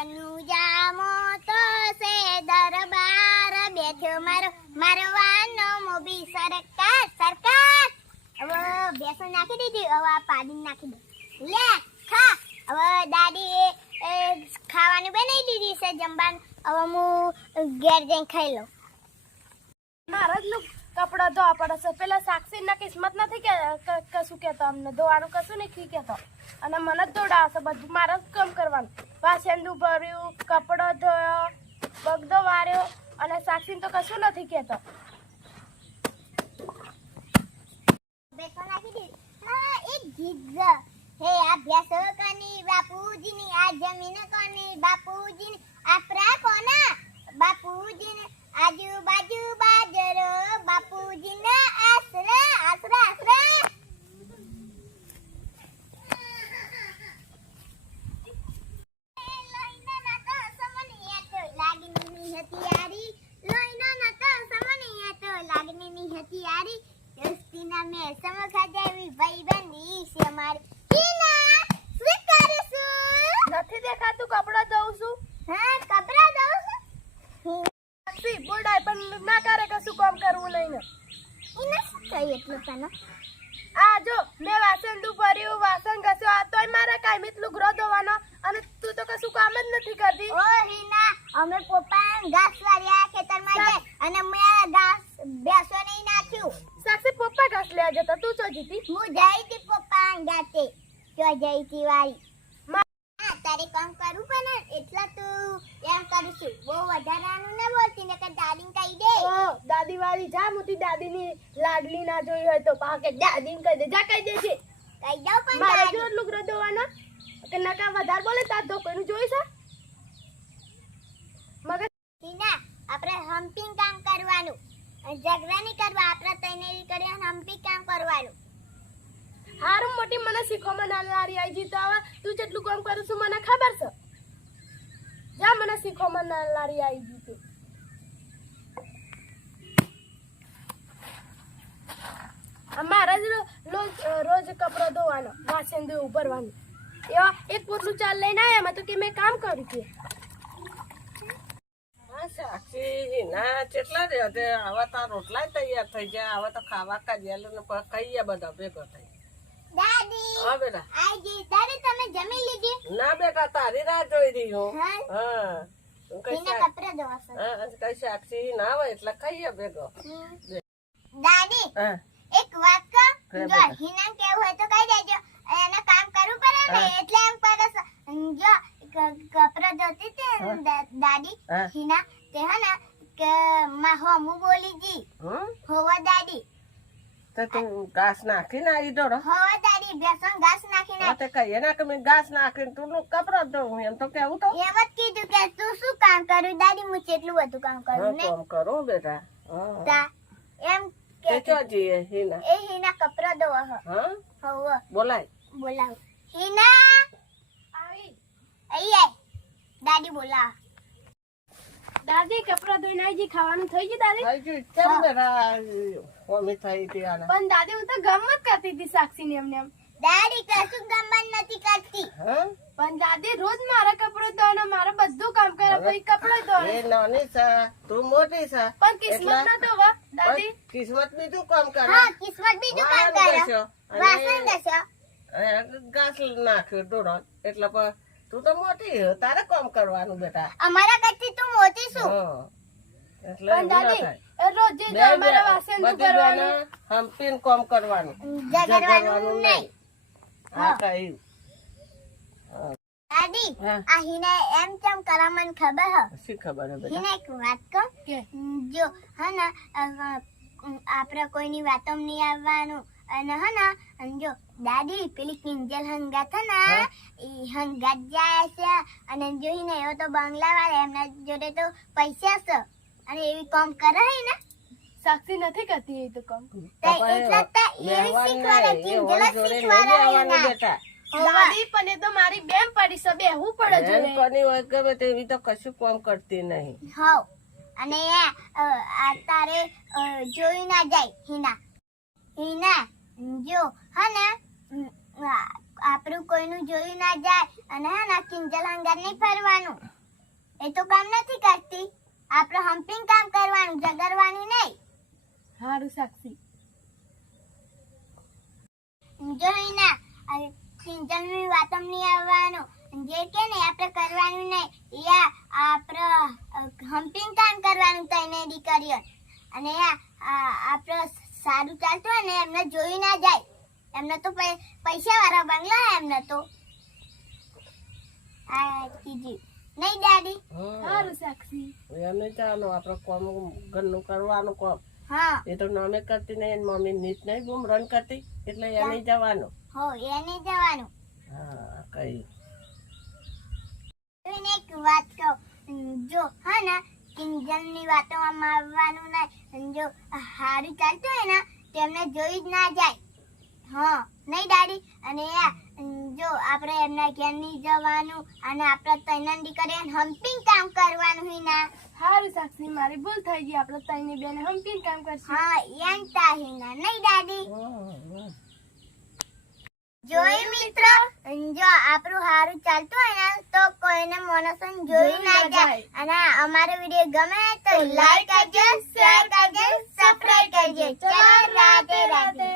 જામો તો સે દરબાર બેઠો મારવાનો મોબી સરકાર હવે બેસો નાખી દીધી હવે આ પાડી નાખી દે લે ખા હવે દાદી ખાવાનું બનાવી દીધી છે જમવાનું હવે હું ઘેર જઈને ખાઈ લઉં મારા જ કપડા ધોવા પડે છે પેલા સાક્ષી ના કિસ્મત નથી કે કશું કેતો અમને ધોવાનું કશું નહીં કેતો અને મને જ દોડાવશે બધું મારે જ કામ કરવાનું વાસણ ભર્યું કપડો ધોયો બગદો વાર્યો અને સાક્ષી તો કશું નથી કેતો બેસો નાખી દીધી હા એક ગીત હે આ ભેંસો કોની બાપુજીની આ જમીન કોની બાપુજીની આપરા કોના બાપુજીને આજુબાજુ બાજરો બાપુજીના આસરા આસરા આસરા લોઈના નતો સમનિયા તો લાગણીની હતિયારી લોઈના નતો સમનિયા તો લાગણીની હતિયારી દોસ્તીના મેં સમખા જેવી ભાઈબંધી છે મારી હિના શું કરું નથી દેખાતું કપડા ધોઉં છું હા કપડા ધોઉં છું સાક્ષી બોડાય પણ ના કરે કશું કામ કરવું નહીં ને એને શું કહી એટલું તને આ જો મેં વાસણ ભર્યું વાસણ ઘસ્યો આ તોય મારે કાંઈ એટલું ગ્રો ધોવાનો અને તું તો કશું કામ જ નથી કરતી ઓ હિના અમે પપ્પા ઘાસ વાળ્યા ખેતરમાં જાય અને મેં ઘાસ બેસો નહીં નાખ્યું સાક્ષી પપ્પા ઘાસ લેવા જતા તું તો જીતી હું જઈ હતી પપ્પા ગાતે જો જઈ હતી વાળી હા તારે કામ કરવું પણ એટલે તું એમ કરું છું બહુ વધારાનું ના બોલતી ને કે દાદીને કહી દે ઓ દાદી વાળી જા મોટી દાદીની લાડલી ના જોઈ હોય તો પાકે દાદીને કહી દે જા કહી દે છે કહી દઉં પણ મારે દાદી જો લુગડો ધોવાનો કે નકા વધારે બોલે તાર તો કોઈનું જોઈ છે મગર હિના આપણે હમ્પિંગ કામ કરવાનું ઝઘડા નહીં કરવા આપણે તૈયારી કરી હમ્પિંગ કામ કરવાનું હારું મોટી મને શીખવામાં ના લારી આવી જી તો હવે તું જેટલું કામ કરું છું મને ખબર છે જા મને શીખવામાં ના લારી આવી જી તું અમારા જ રોજ કપડો ધોવાનો વાસણ ધોવું ભરવાનું એવા એક પોટલું ચાલ લઈને આવ્યા મેં તો કે મેં કામ કર્યું છે સાક્ષી ના કેટલા રે હવે તો રોટલા તૈયાર થઈ જાય હવે તો ખાવા કાઢ્યા ને ખાઈએ બધા ભેગો થઈ દાદી હા બેટા આજી દાદી તમે જમી લીધી ના બેટા તારી રાહ જોઈ રહી હું હા હા હિના કપડા ધોવાશે કઈ સાક્ષી ના હોય એટલે ખાઈએ ભેગો દાદી હા એક વાત કહું હા, જો બેટા. હિના કેવું હોય તો કહી દેજો એને કામ કરવું પડે ને હા. એટલે એમ કરે છે. જો કપડા ધોતી તે દાદી હા. હિના તે હે ને કે માં હું બોલી જી હોવા દાદી તો તું ઘાસ નાખીને આવી દોડો હોવા દાદી બેસન ઘાસ નાખીને તે કહીએ ને કે મેં ઘાસ નાખીને તું કપડો ધોવું એમ તો કેવું તો એમ જ કીધું કે તું શું કામ કરું દાદી હું કેટલું બધું કામ કરું ને કામ કરું બેટા હા તા એમ તે કે ક્યાં જઈએ હિના એ હિના કપડા ધોવા હા હોવા બોલાય બોલાવ હિના આવી અહીં આય દાદી બોલાવ દાદી કપડા ધોઈને આવી જી ખાવાનું થઈ ગયું દાદી થઈ ગયું કેમ બેટા મમ્મી થઈ હતી આને પણ દાદી હું તો ગમત કરતી હતી સાક્ષીને એમને એમ દાદી કશું ગમન નથી કરતી હા પણ દાદી રોજ મારા કપડો ધોવાનો મારે બધું કામ કરે પછી કપડો ધોવાનો એ નાની છે તું મોટી છે પણ કિસ્મત ના ધોવા દાદી કિસ્મત બીજું કામ કરે હા કિસ્મત બીજું કામ કરે વાસણ ઘસો ઘાસ નાખ્યો ડોળો એટલે તું તો મોટી હે, તારે કામ કરવાનું બેટા અમારા કરતી તું મોટી છું હા. એટલે પણ એવું ના દાદી થાય. એ રોજ બે અમારા વાસણ બધી કરવાનું બેને હંપીને કામ કરવાનું જગડવાનું નહીં હા કહ્યું દાદી હા. આ હિના એમ કેમ કરા મને ખબર હ શી ખબર હે બેટા હિના એક વાત કહું કે જો હે ને આપણે કોઈની વાતો નહીં આવવાનું અને હે ને જો દાદી પેલી કિંજલ હંગાત હે ને હા. ઈ હંગાત જાય છે અને જોઈને એવો તો બંગલા વાળા એમના જોડે તો પૈસા છે અને એવી કામ કરે હે ને સાક્ષી નથી કરતી એ તો કામ તો એટલે તો એવી શીખવાડે કિંજલ જ શીખવાડે એના બેટા દાદી પણ એ તો મારી બેન પડી છે બેહવું પડે જોડે બેનપણી હોય ગમે તેવી તો કશું કામ કરતી નહીં હવ અને આ તારે જોઈ ના જાય હિના હિના જો હે ને આપણું કોઈનું જોયું ના જાય અને હે ને કિંજલ હંગાર નહીં ફરવાનું એ તો કામ નથી કરતી. આપણે હમ્પિંગ કામ કરવાનું, જગરવાનું નહીં. હારું સાક્ષી. જો એના કિંજલની વાતમ નહીં આવવાનું. જે કે ને આપણે કરવાનું નહીં. યા આપણે હમ્પિંગ કામ કરવાનું તઈને દીકરીઓ. અને આપણે સારું ચાલતું હોય ને એમને જોઈ ના જાય. એમને તો પૈસા વાળા બંગલા હે એમને તો. આ કીધી નહીં દાદી. હારું સાક્ષી. એમ નહીં ચાલો આપણે કોમ ઘરનું કરવાનું કોમ. હા એ તો નામે કરતી નહીં એની મમ્મી નીત નહીં બૂમ રન કરતી એટલે એને જવાનું. હો એને જવાનું. હા કઈ એને એક વાત કહું. જો હા ને કિંજલની વાતોમાં આવવાનું નહીં. જો હારું ચાલતું હોય ને તેમને જોઈ જ ના જાય. હા નહીં દાદી. અને જો આપણે એમના ઘેર નહીં જવાનું અને આપણે તૈનાન દીકરીને હમ્પિંગ કામ કરવાનું હોય ના. હારું સાક્ષી, મારી ભૂલ થઈ ગઈ. આપણે તઈને બેને હમ્પિંગ કામ કરશું. હા એમ તાહીના નહીં દાદી. જોઈ મિત્ર, જો આપણું હારું ચાલતું હોય ને તો કોઈને મોનસન જોઈ ના જાય. અને અમારો વિડીયો ગમે તો લાઈક કરજો, શેર કરજો, સબસ્ક્રાઇબ કરજો. ચલો રાધે રાધે.